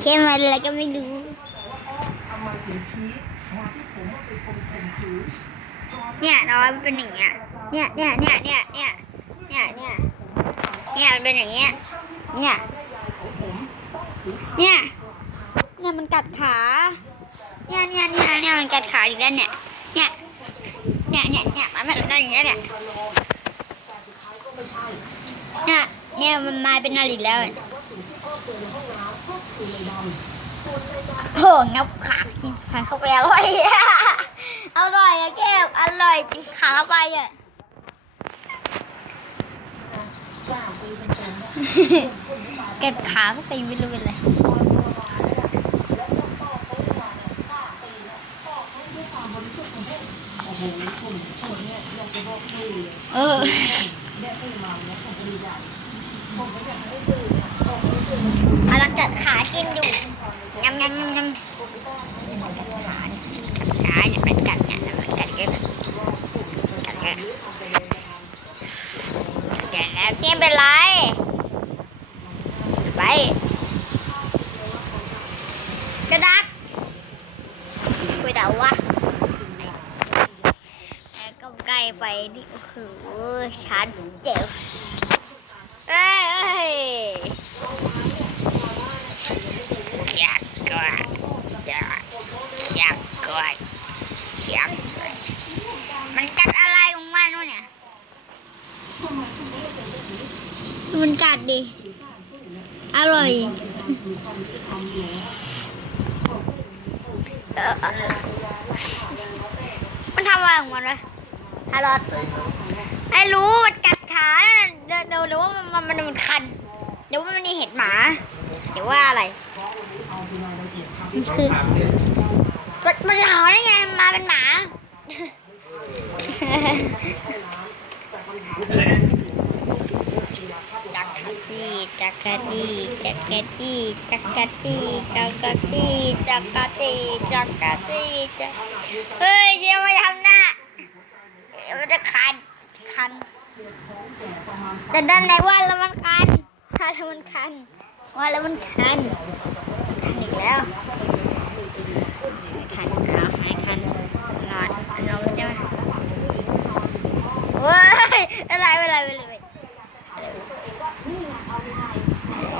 เข้มอะไรก็ไม่รู้เนี่ยน้อยมันเป็นอย่างเงี้ยเนี่ยเนี่ยเนี่ยเนี่ยเนี่ยเนี่ยเนี่ยเนี่ยเป็นอย่างเงี้ยเนี่ยเนี่ยเนี่ยมันกัดขาเนี่ยเนี่ยเนี่ยเนี่ยมันกัดขาอีกแล้วเนี่ยเนี่ยเนี่ยเนี่ยเนี่ยมันเป็นอย่างเงี้ยเนี่ยเนี่ยเนี่ยมันมาเป็นนาฬิกแล้ว โอ้งับขากินขาเข้าไปอร่อยอร่อยอะแก้วอร่อยกินขาเข้าไปอะเก็บขาเข้าไปไม่รู้เป็นไรเออเอาละกัดขากินอยู่ยำยำยำยำขาเนี่ยขาเนี่ยมันกัดเนี่ยมันกัดเยอะ กัดเยอะแกแล้วเกมเป็นไร ไป กระดักคุยเดาวะไอ้ก็ใกล้ไปนี่โอ้โหชัดเจ็บเอ้ยเอ้ยอยากกอดอยากอยากกอดอยากกอดมันกัดอะไรของมันวะเนี่ยมันกั ดดิ อร่อยออมันทำอะไรของมันวะฮัลโหลไม่รู้มันกัดขาเดี๋ยวเดี๋ยวว่ามันมันมันมันคัน เดี๋ยวว่ามันนี่เห็ดหมา เดี๋ยวว่าอะไร มันคือมันจะเห่าได้ไงมันมาเป็นหมา จักร จักรจีจักรจีจักรจีจักรจีจักรจีจักรจีจักเฮ้ยเยี่ยมมาทำหน้ามันจะคันคันแต่ด้านไหนว่าแล้วมันคันว่าแล้วมันคันว่าแล้วมันคันคันอีกแล้ว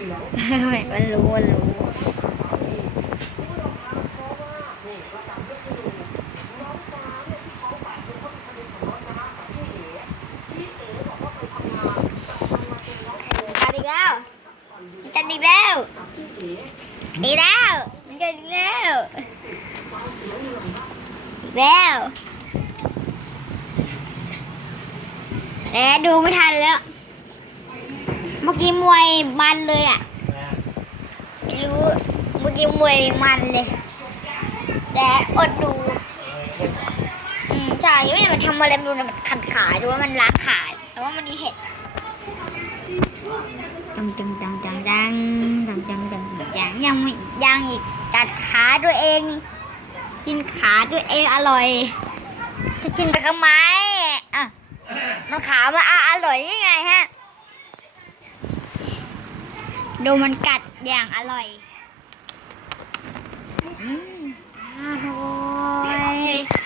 ไม่มันรู้มันรู้กัดอีกแล้วกัดอีกแล้วอีกแล้วกัดอีกแล้วแล้วแล้วดูไม่ทันแล้ว มื่อกี้มวยมันเลยอะไม่รู้เมื่อกี้มวยมันเลย แต่อดดูอืมใช่ไม่มันทำอะไรไม่รู้นะมันขันขาดูว่ามันล้างขาแต่ว่ามันมีเห็ดจังจังจังจังจังจังจังจังยังยังไม่ยังอีกกัดขาตัวเอง กินขาตัวเองอร่อยจะกินไปทำไมอะมันขามาอะอร่อยยังไงฮะ ดูมันกัดอย่างอร่อยอืมอร่อย